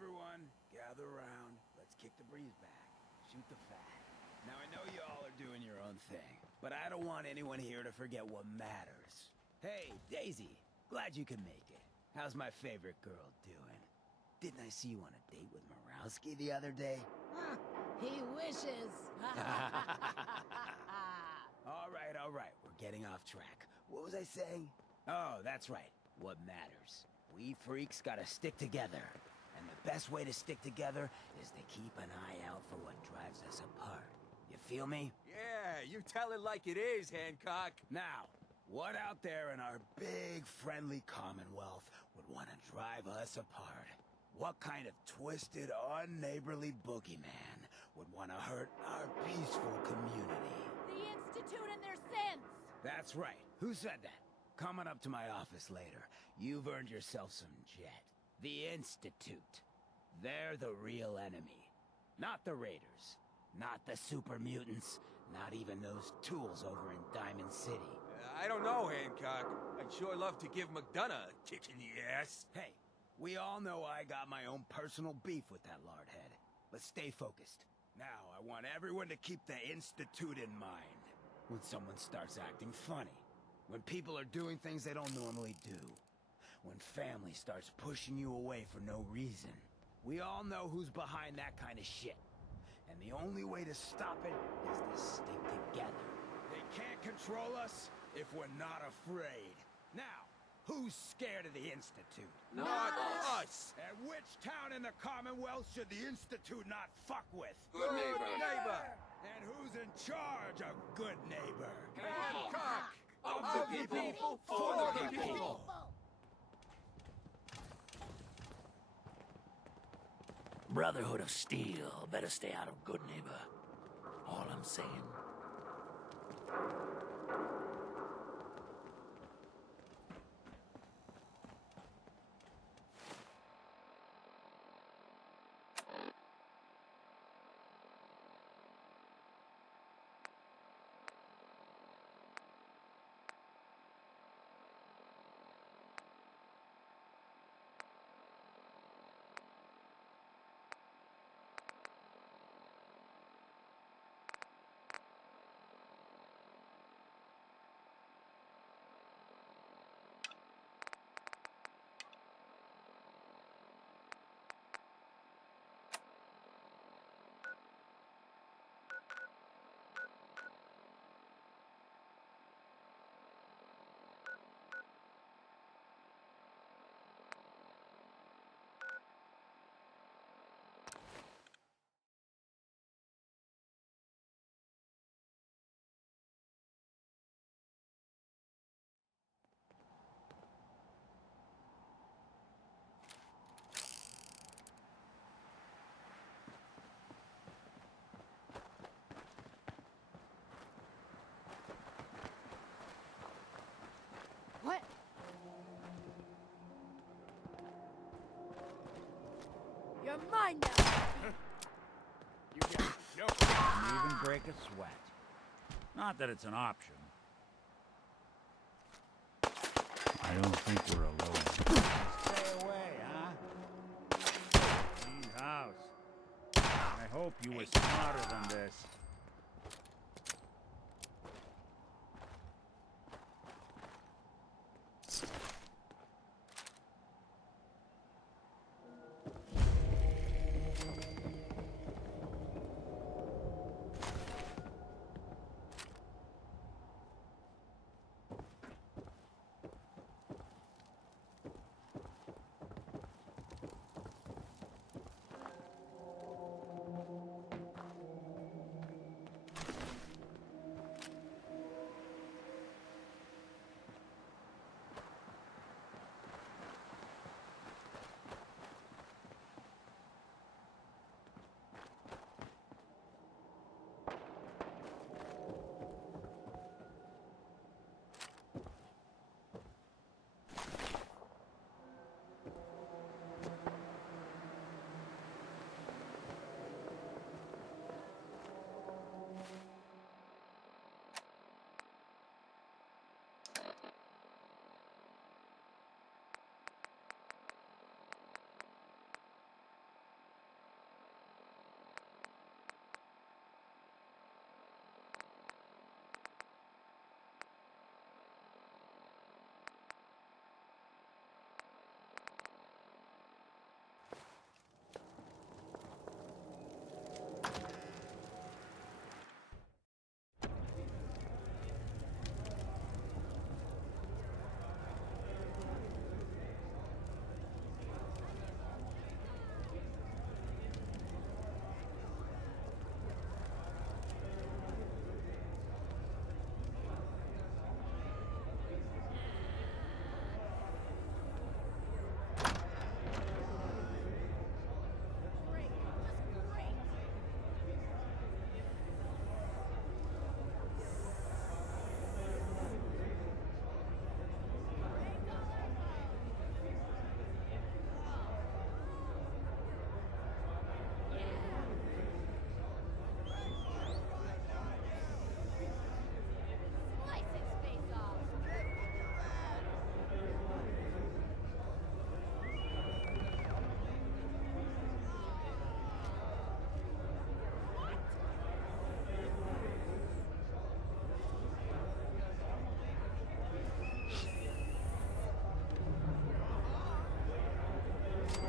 everyone, gather around. Let's kick the breeze back. Shoot the fat. Now, I know y'all are doing your own thing, but I don't want anyone here to forget what matters. Hey, Daisy, glad you could make it. How's my favorite girl doing? Didn't I see you on a date with Morowski the other day? He wishes. All right, we're getting off track. What was I saying? Oh, that's right, what matters. We freaks gotta stick together. And the best way to stick together is to keep an eye out for what drives us apart. You feel me? Yeah, you tell it like it is, Hancock. Now, what out there in our big, friendly Commonwealth would want to drive us apart? What kind of twisted, unneighborly boogeyman would want to hurt our peaceful community? The Institute and their sins! That's right. Who said that? Coming up to my office later, you've earned yourself some jet. The Institute. They're the real enemy. Not the Raiders. Not the super mutants. Not even those tools over in Diamond City. I don't know, Hancock. I'd sure love to give McDonough a kick in the ass. Hey, we all know I got my own personal beef with that lardhead. Let's stay focused. Now, I want everyone to keep the Institute in mind. When someone starts acting funny. When people are doing things they don't normally do. When family starts pushing you away for no reason. We all know who's behind that kind of shit. And the only way to stop it is to stick together. They can't control us if we're not afraid. Now, who's scared of the Institute? Not us! And which town in the Commonwealth should the Institute not fuck with? Good neighbor! And who's in charge of Good Neighbor? Hancock! Of the people, for the people! Brotherhood of Steel better stay out of Good Neighbor. All I'm saying. What? You're mine now! You got no. Even break a sweat. Not that it's an option. I don't think we're alone. Stay away, huh? Clean house. I hope you were smarter than this.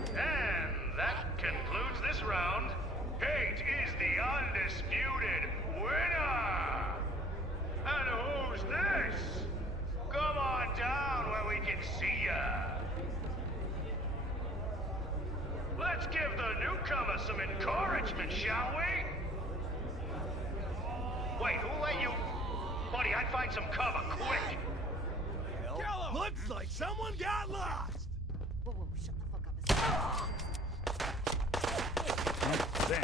And that concludes this round. Kate is the undisputed winner! And who's this? Come on down where we can see ya! Let's give the newcomer some encouragement, shall we? Wait, who let you... Buddy, I'd find some cover, quick! Looks like someone got lost! Whoa, whoa, shut the fuck up. Then,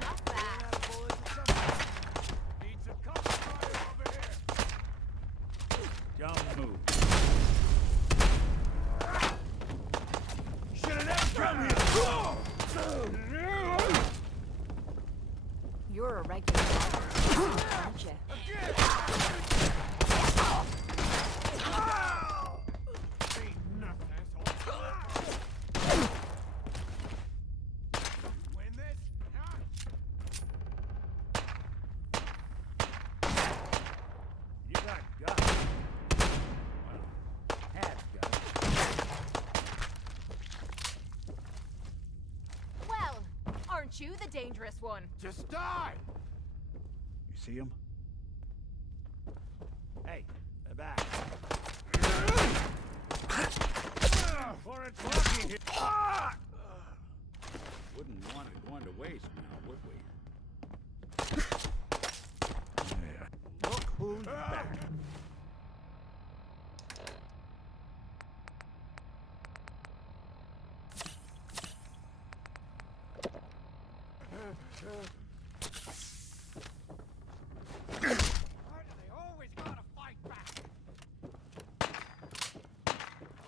Not bad. Need some cover fire over here! don't move. Should've never come here! You're a regular, aren't you? Win this? You got guts. Well, had guts. Well, aren't you the dangerous one? Just die! You see him? Hey, they're back. For a talkie here. Wouldn't want it going to waste now, would we? Yeah. Look who's back. Why do they always gotta fight back?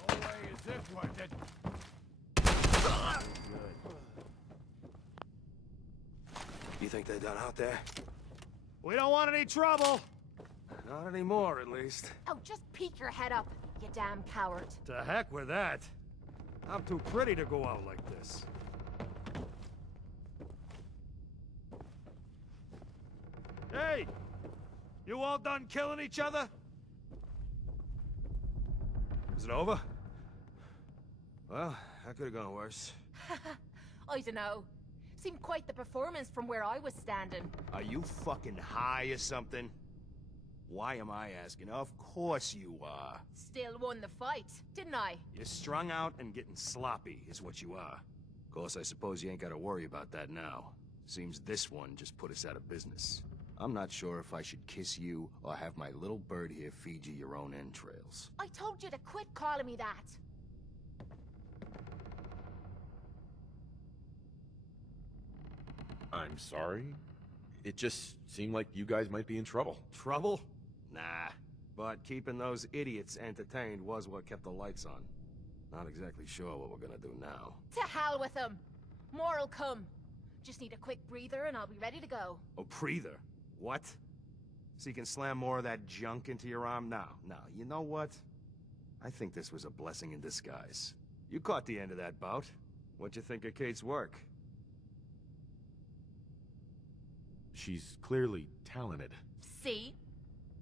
No way is this worth it. Good. You think they're done out there? We don't want any trouble. Not anymore, at least. Oh, just peek your head up, you damn coward. To heck with that. I'm too pretty to go out like this. Hey! You all done killing each other? Is it over? Well, that could have gone worse. I dunno. Seemed quite the performance from where I was standing. Are you fucking high or something? Why am I asking? Of course you are. Still won the fight, didn't I? You're strung out and getting sloppy, is what you are. Of course, I suppose you ain't gotta worry about that now. Seems this one just put us out of business. I'm not sure if I should kiss you or have my little bird here feed you your own entrails. I told you to quit calling me that. I'm sorry. It just seemed like you guys might be in trouble. Trouble? Nah. But keeping those idiots entertained was what kept the lights on. Not exactly sure what we're gonna do now. To hell with them. More'll come. Just need a quick breather and I'll be ready to go. A breather? What? So you can slam more of that junk into your arm now? No, you know what? I think this was a blessing in disguise. You caught the end of that bout. What'd you think of Kate's work? She's clearly talented. See?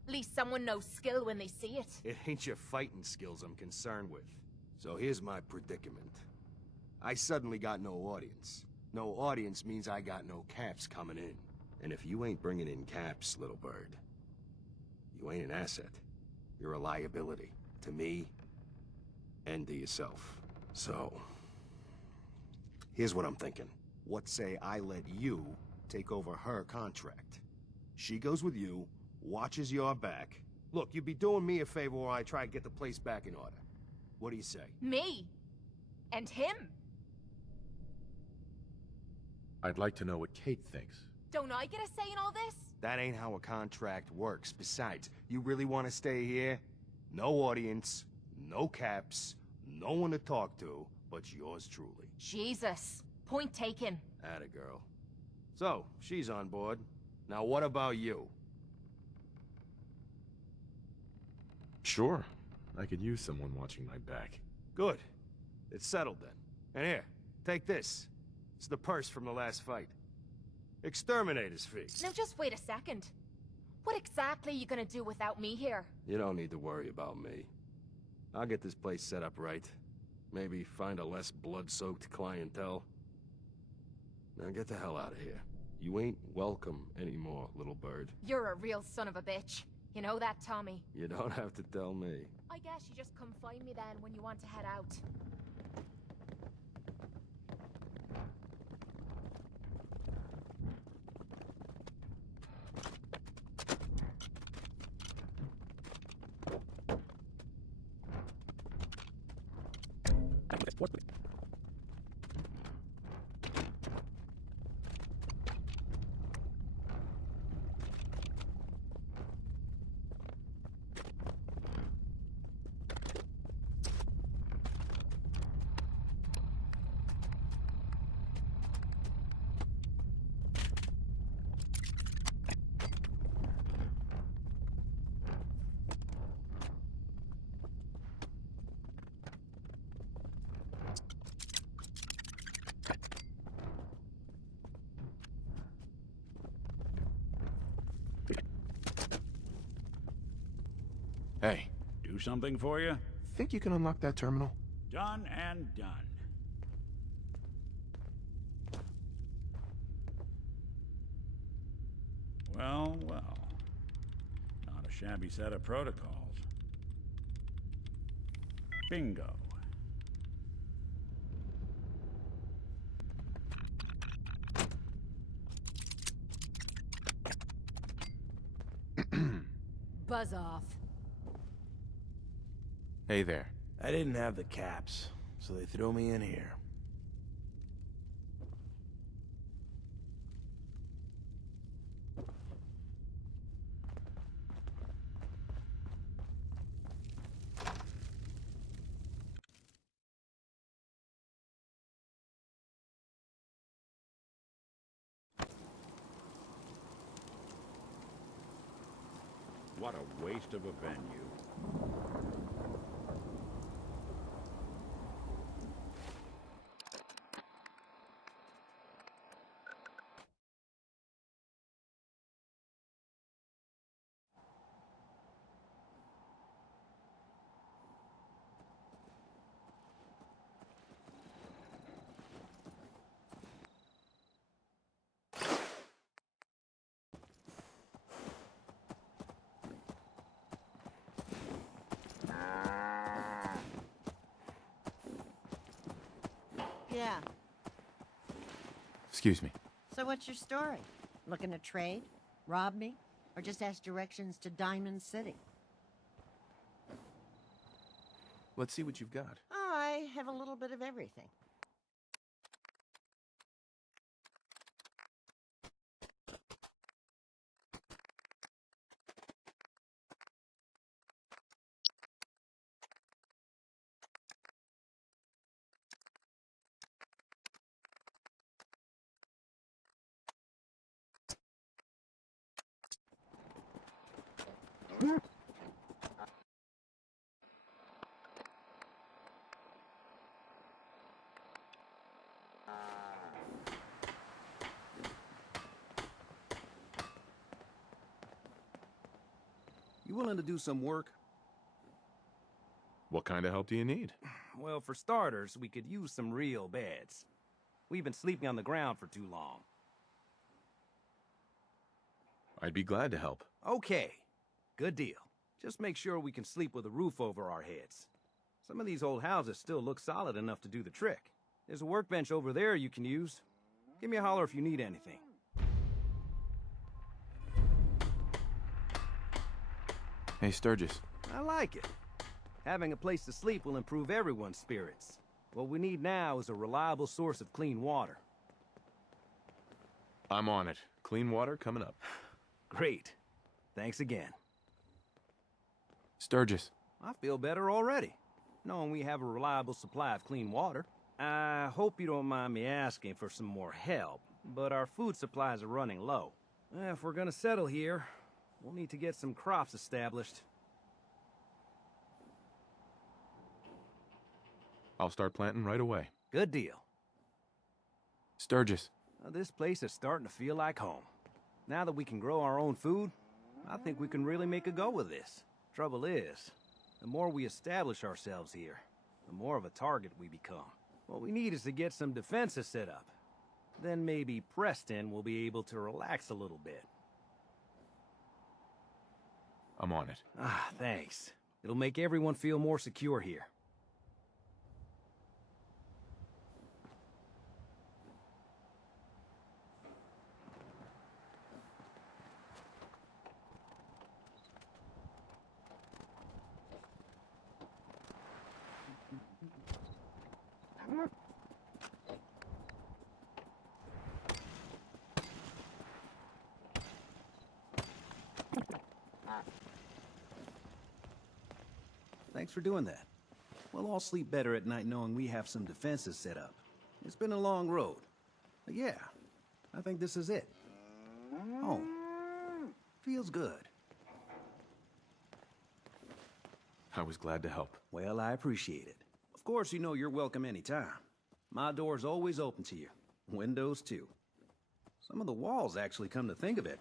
At least someone knows skill when they see it. It ain't your fighting skills I'm concerned with. So here's my predicament. I suddenly got no audience. No audience means I got no caps coming in. And if you ain't bringing in caps, little bird, you ain't an asset. You're a liability. To me, and to yourself. So, here's what I'm thinking. What say I let you take over her contract? She goes with you, watches your back. Look, you'd be doing me a favor while I try to get the place back in order. What do you say? Me? And him? I'd like to know what Kate thinks. Don't I get a say in all this? That ain't how a contract works. Besides, you really want to stay here? No audience, no caps, no one to talk to, but yours truly. Jesus. Point taken. Atta girl. So, she's on board. Now what about you? Sure. I could use someone watching my back. Good. It's settled then. And here, take this. It's the purse from the last fight. Exterminator's fee. Now just wait a second. What exactly are you gonna do without me here? You don't need to worry about me. I'll get this place set up right. Maybe find a less blood-soaked clientele. Now get the hell out of here. You ain't welcome anymore, little bird. You're a real son of a bitch. You know that, Tommy? You don't have to tell me. I guess you just come find me then when you want to head out. What? Hey, do something for you? Think you can unlock that terminal? Done and done. Well, well. Not a shabby set of protocols. Bingo. Buzz off. Hey there. I didn't have the caps, so they threw me in here. What a waste of a venue. Yeah. Excuse me. So what's your story? Looking to trade? Rob me? Or just ask directions to Diamond City? Let's see what you've got. I have a little bit of everything. You willing to do some work? What kind of help do you need? Well, for starters, we could use some real beds. We've been sleeping on the ground for too long. I'd be glad to help. Okay, good deal. Just make sure we can sleep with a roof over our heads. Some of these old houses still look solid enough to do the trick. There's a workbench over there you can use. Give me a holler if you need anything. Hey, Sturgis. I like it. Having a place to sleep will improve everyone's spirits. What we need now is a reliable source of clean water. I'm on it. Clean water coming up. Great. Thanks again. Sturgis. I feel better already, knowing we have a reliable supply of clean water. I hope you don't mind me asking for some more help, but our food supplies are running low. If we're gonna settle here, we'll need to get some crops established. I'll start planting right away. Good deal. Sturgis. This place is starting to feel like home. Now that we can grow our own food, I think we can really make a go of this. Trouble is, the more we establish ourselves here, the more of a target we become. What we need is to get some defenses set up. Then maybe Preston will be able to relax a little bit. I'm on it. Ah, thanks. It'll make everyone feel more secure here. Thanks for doing that. We'll all sleep better at night knowing we have some defenses set up. It's been a long road. But yeah, I think this is it. Home. Feels good. I was glad to help. Well, I appreciate it. Of course, you know you're welcome anytime. My door's always open to you. Windows, too. Some of the walls actually come to think of it.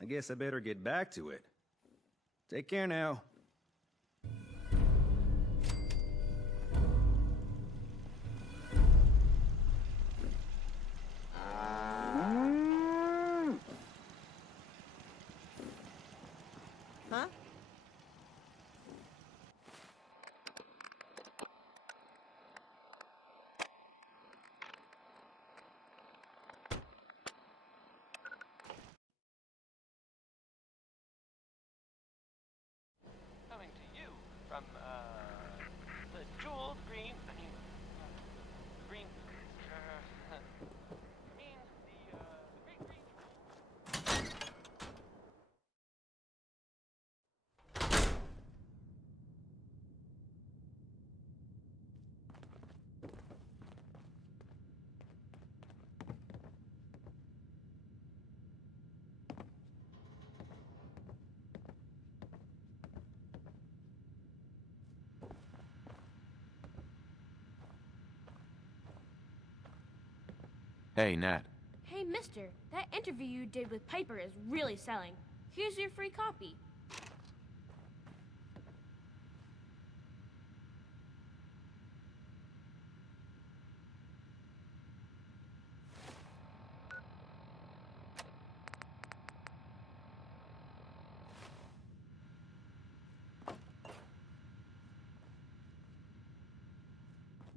I guess I better get back to it. Take care now. Huh? Coming to you from, the jeweled green, green, the great green jewel. Hey, Nat. Hey, mister, that interview you did with Piper is really selling. Here's your free copy.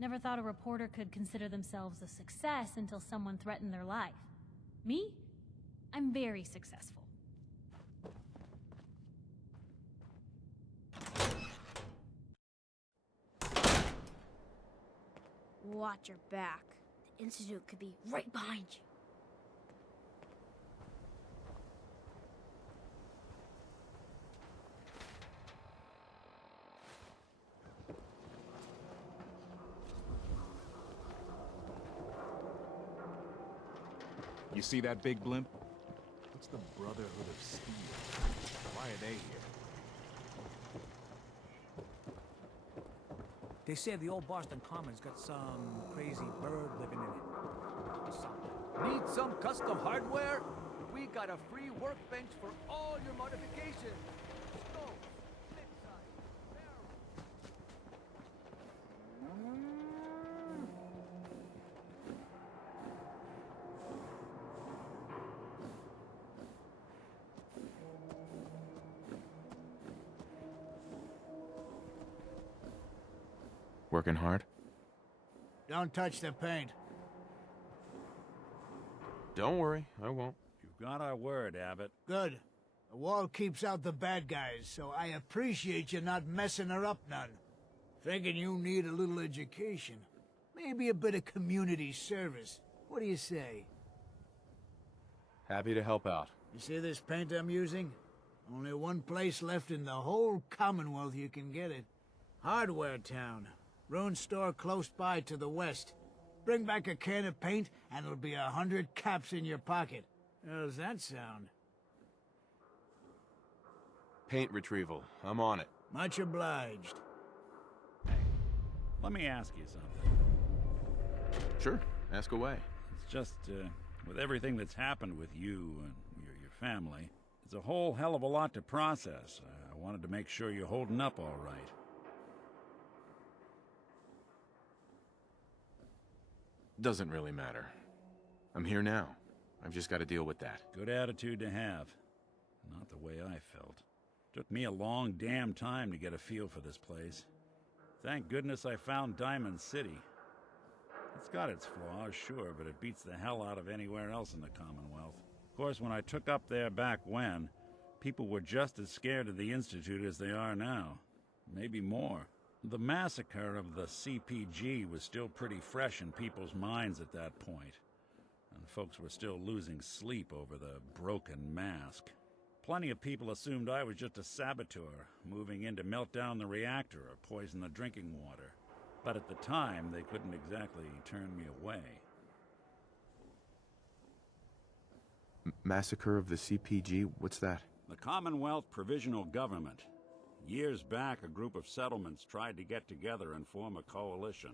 Never thought a reporter could consider themselves a success until someone threatened their life. Me? I'm very successful. Watch your back. The Institute could be right behind you. You see that big blimp? It's the Brotherhood of Steel. Why are they here? They say the old Boston Commons got some crazy bird living in it. Or something. Need some custom hardware? We got a free workbench for all your modifications. Stoves, flip-sides, barrels. Working hard? Don't touch the paint. Don't worry, I won't. You've got our word, Abbott. Good. The wall keeps out the bad guys, so I appreciate you not messing her up none. Thinking you need a little education. Maybe a bit of community service. What do you say? Happy to help out. You see this paint I'm using? Only one place left in the whole Commonwealth you can get it. Hardware Town. Ruin store close by to the west. Bring back a can of paint, and it'll be 100 caps in your pocket. How does that sound? Paint retrieval. I'm on it. Much obliged. Let me ask you something. Sure, ask away. It's just, with everything that's happened with you and your family, it's a whole hell of a lot to process. I wanted to make sure you're holding up all right. Doesn't really matter. I'm here now. I've just got to deal with that. Good attitude to have. Not the way I felt. Took me a long damn time to get a feel for this place. Thank goodness I found Diamond City. It's got its flaws, sure, but it beats the hell out of anywhere else in the Commonwealth. Of course, when I took up there back when, people were just as scared of the Institute as they are now. Maybe more. The massacre of the CPG was still pretty fresh in people's minds at that point, and folks were still losing sleep over the broken mask. Plenty of people assumed I was just a saboteur, moving in to melt down the reactor or poison the drinking water. But at the time, they couldn't exactly turn me away. Massacre of the CPG? What's that? The Commonwealth Provisional Government. Years back, a group of settlements tried to get together and form a coalition.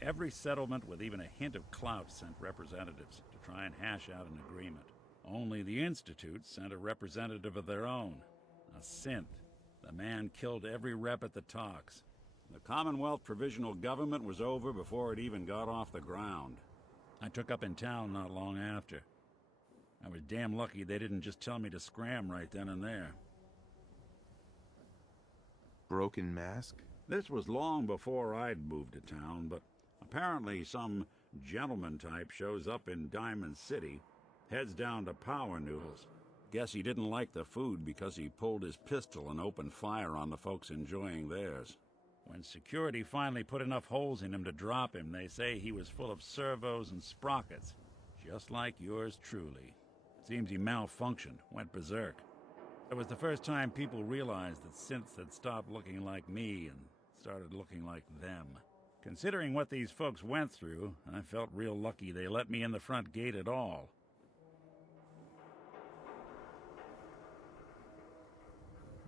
Every settlement with even a hint of clout sent representatives to try and hash out an agreement. Only the Institute sent a representative of their own, a synth. The man killed every rep at the talks. The Commonwealth Provisional Government was over before it even got off the ground. I took up in town not long after. I was damn lucky they didn't just tell me to scram right then and there. Broken mask? This was long before I'd moved to town, but apparently some gentleman type shows up in Diamond City, heads down to Power Noodles. Guess he didn't like the food because he pulled his pistol and opened fire on the folks enjoying theirs. When security finally put enough holes in him to drop him, they say he was full of servos and sprockets, just like yours truly. Seems he malfunctioned, went berserk. It was the first time people realized that synths had stopped looking like me and started looking like them. Considering what these folks went through, I felt real lucky they let me in the front gate at all.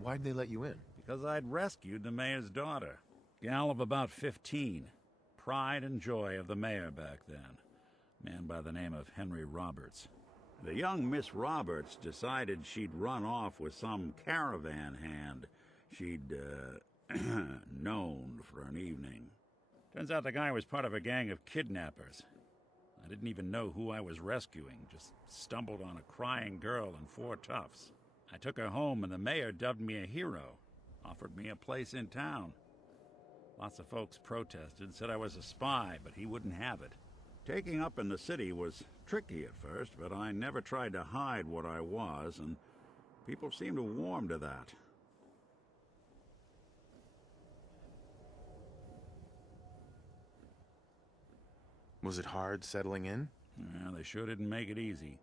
Why'd they let you in? Because I'd rescued the mayor's daughter. Gal of about 15. Pride and joy of the mayor back then. Man by the name of Henry Roberts. The young Miss Roberts decided she'd run off with some caravan hand she'd, known for an evening. Turns out the guy was part of a gang of kidnappers. I didn't even know who I was rescuing, just stumbled on a crying girl and 4 toughs. I took her home and the mayor dubbed me a hero, offered me a place in town. Lots of folks protested, said I was a spy, but he wouldn't have it. Taking up in the city was tricky at first, but I never tried to hide what I was, and people seemed to warm to that. Was it hard settling in? Yeah, they sure didn't make it easy.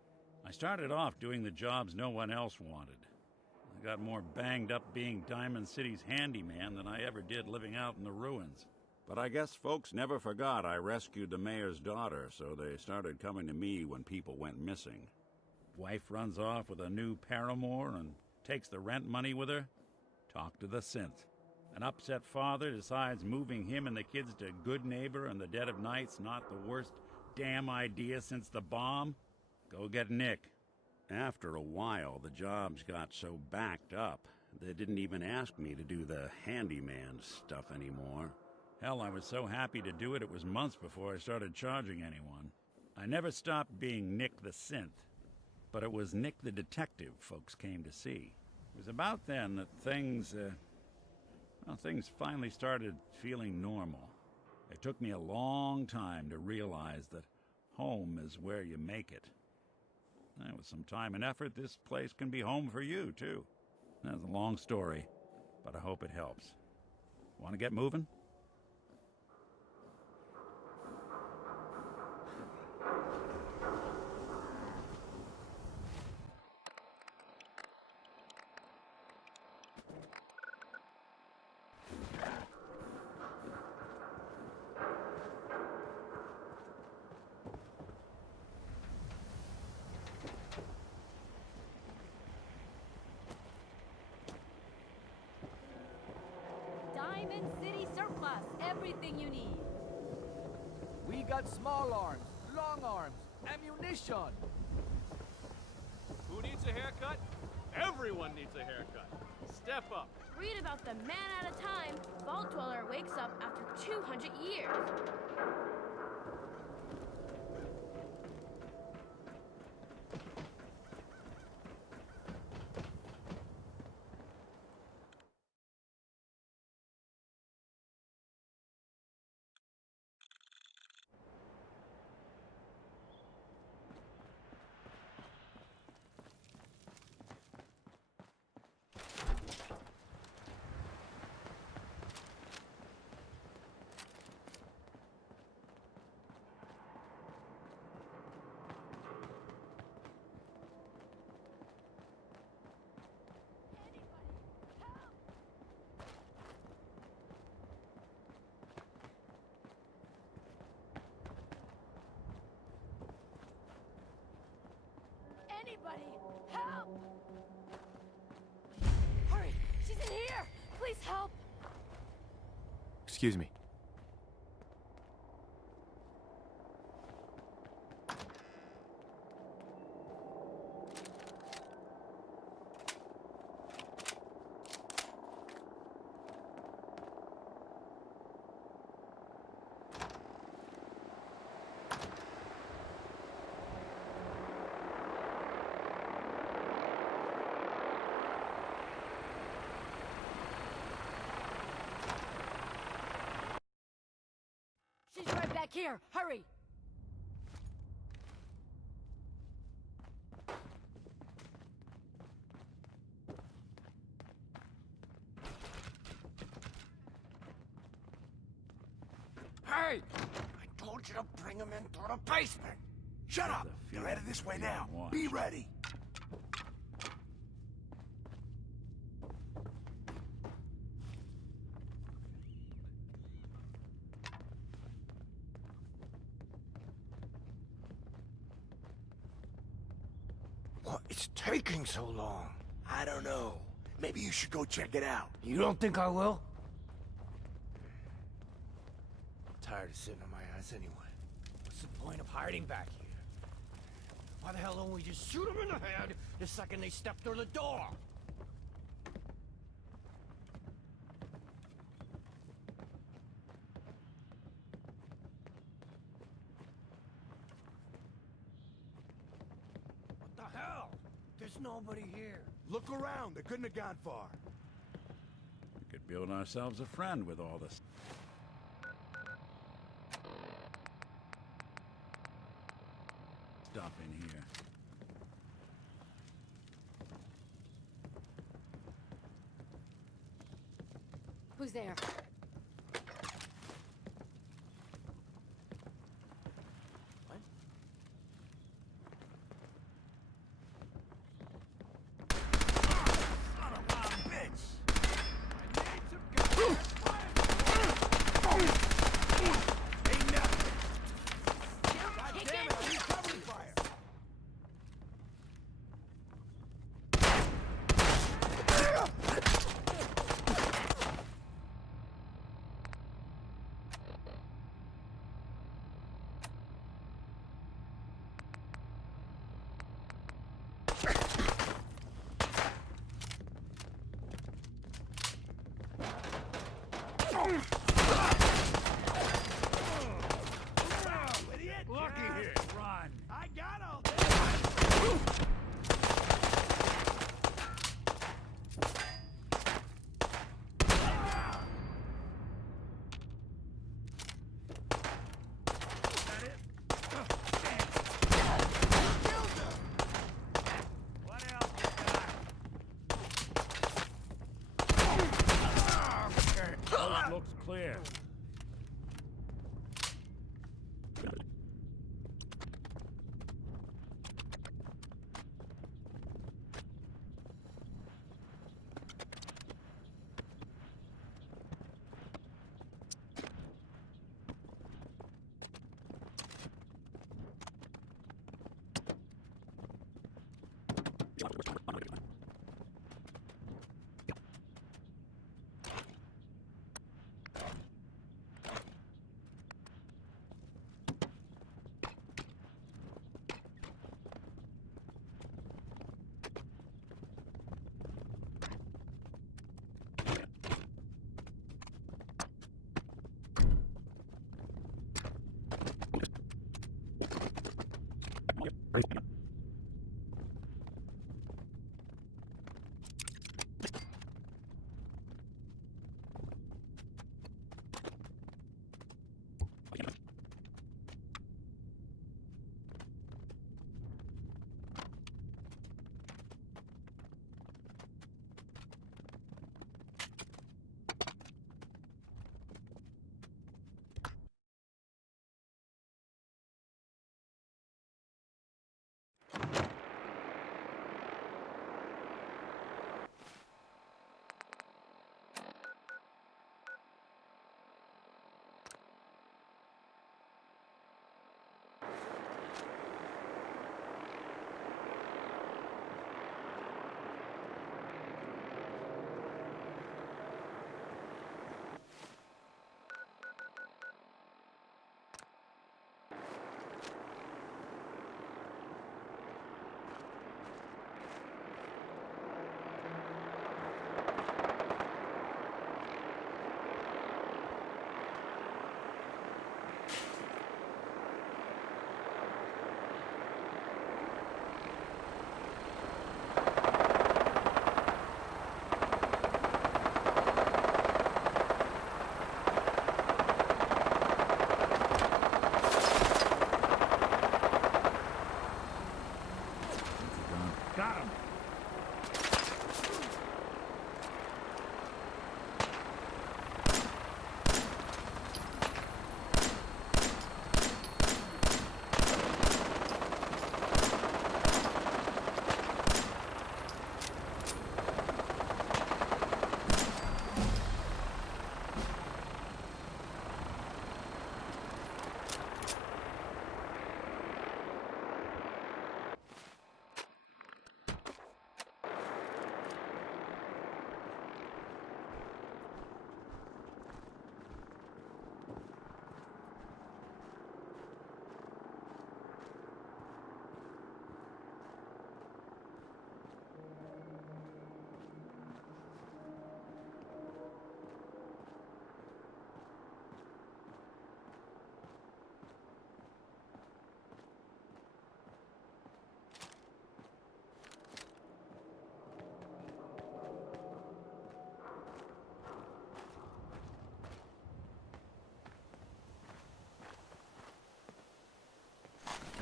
I started off doing the jobs no one else wanted. I got more banged up being Diamond City's handyman than I ever did living out in the ruins. But I guess folks never forgot I rescued the mayor's daughter, so they started coming to me when people went missing. Wife runs off with a new paramour and takes the rent money with her. Talk to the synth. An upset father decides moving him and the kids to Good Neighbor in the dead of night's not the worst damn idea since the bomb. Go get Nick. After a while, the jobs got so backed up, they didn't even ask me to do the handyman stuff anymore. Hell, I was so happy to do it, it was months before I started charging anyone. I never stopped being Nick the Synth, but it was Nick the Detective folks came to see. It was about then that things finally started feeling normal. It took me a long time to realize that home is where you make it. With some time and effort, this place can be home for you, too. That's a long story, but I hope it helps. Want to get moving? Diamond City surplus, everything you need. We got small arms, long arms, ammunition. Who needs a haircut? Everyone needs a haircut. Step up. Read about the man at a time. Vault Dweller wakes up after 200 years. Anybody, help! Hurry, she's in here! Please help! Excuse me. She's right back here! Hurry! Hey! I told you to bring him into the basement! Shut up! They're headed this way now. Be ready! What is taking so long? I don't know. Maybe you should go check it out. You don't think I will? I'm tired of sitting on my ass anyway. What's the point of hiding back here? Why the hell don't we just shoot them in the head the second they step through the door? What the hell? There's nobody here. Look around. They couldn't have gone far. We could build ourselves a friend with all this. Stuff in here. Who's there? Lucky here. Run. I got all this. Looks clear.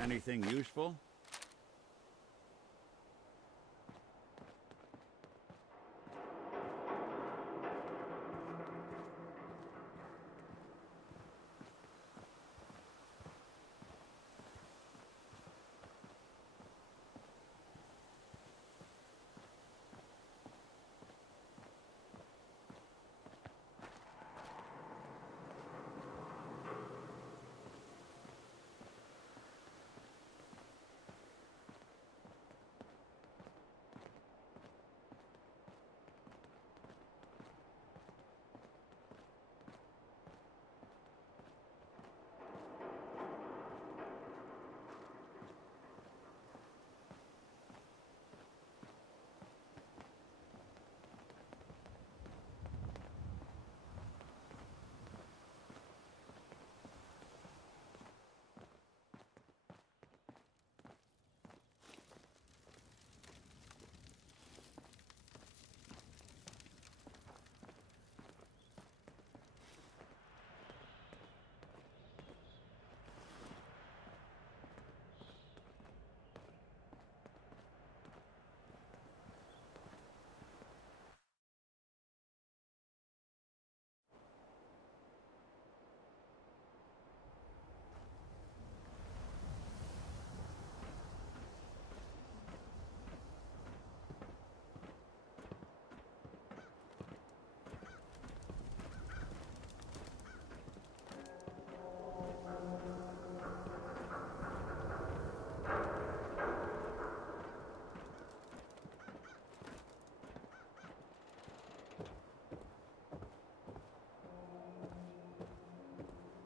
Anything useful?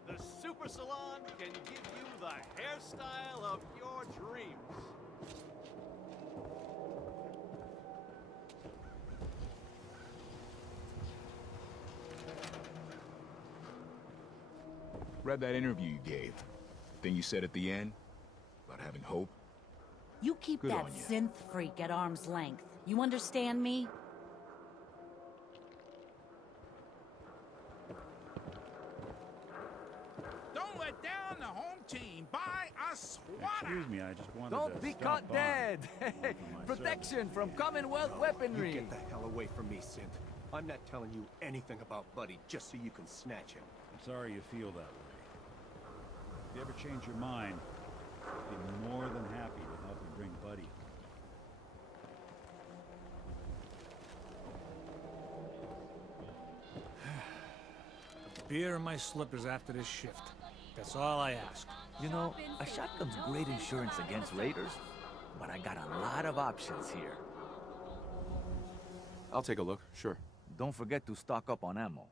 The Super Salon can give you the hairstyle of your dreams. Read that interview you gave. Thing you said at the end about having hope. You keep Good that on ya. synth freak at arm's length. You understand me? Don't let down the home team. Buy a swatter. Excuse me, I just wanted Don't to be stop caught by. dead! For my Protection from Commonwealth weaponry! You get the hell away from me, Synth. I'm not telling you anything about Buddy just so you can snatch him. I'm sorry you feel that way. If you ever change your mind, I'd be more than happy to help you bring Buddy home. Beer and my slippers after this shift. That's all I ask. You know, a shotgun's great insurance against raiders, but I got a lot of options here. I'll take a look, sure. Don't forget to stock up on ammo.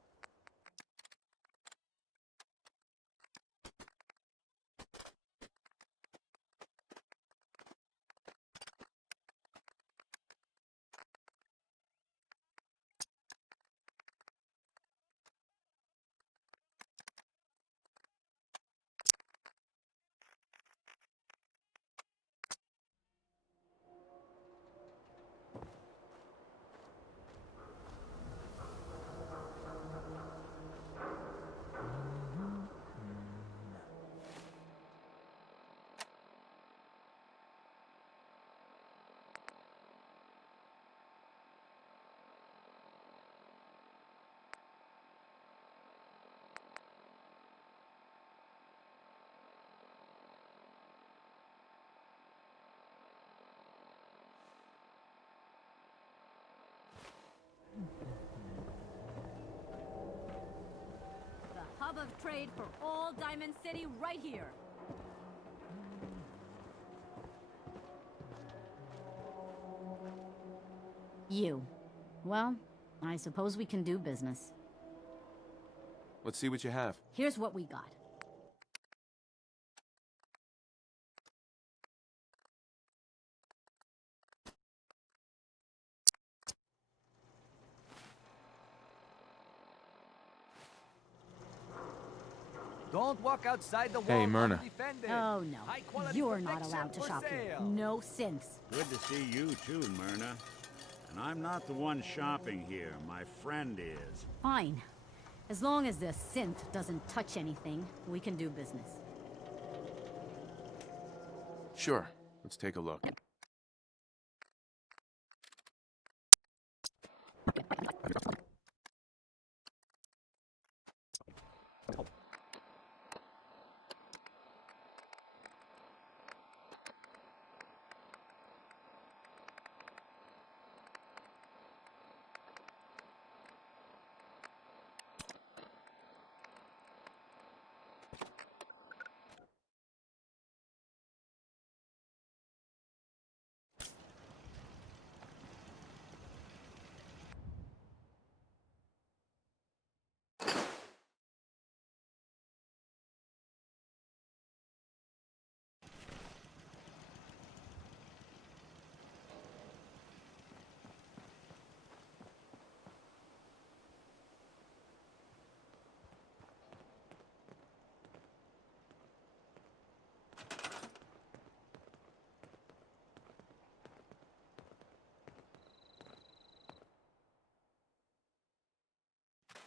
The hub of trade for all Diamond City right here. You. Well, I suppose we can do business. Let's see what you have. Here's what we got. Don't walk outside the wall. Hey, Myrna. undefended. Oh, no. High-quality You're not protection allowed to for shop here. sale. No synths. Good to see you too, Myrna. And I'm not the one shopping here. My friend is. Fine. As long as the synth doesn't touch anything, we can do business. Sure, let's take a look.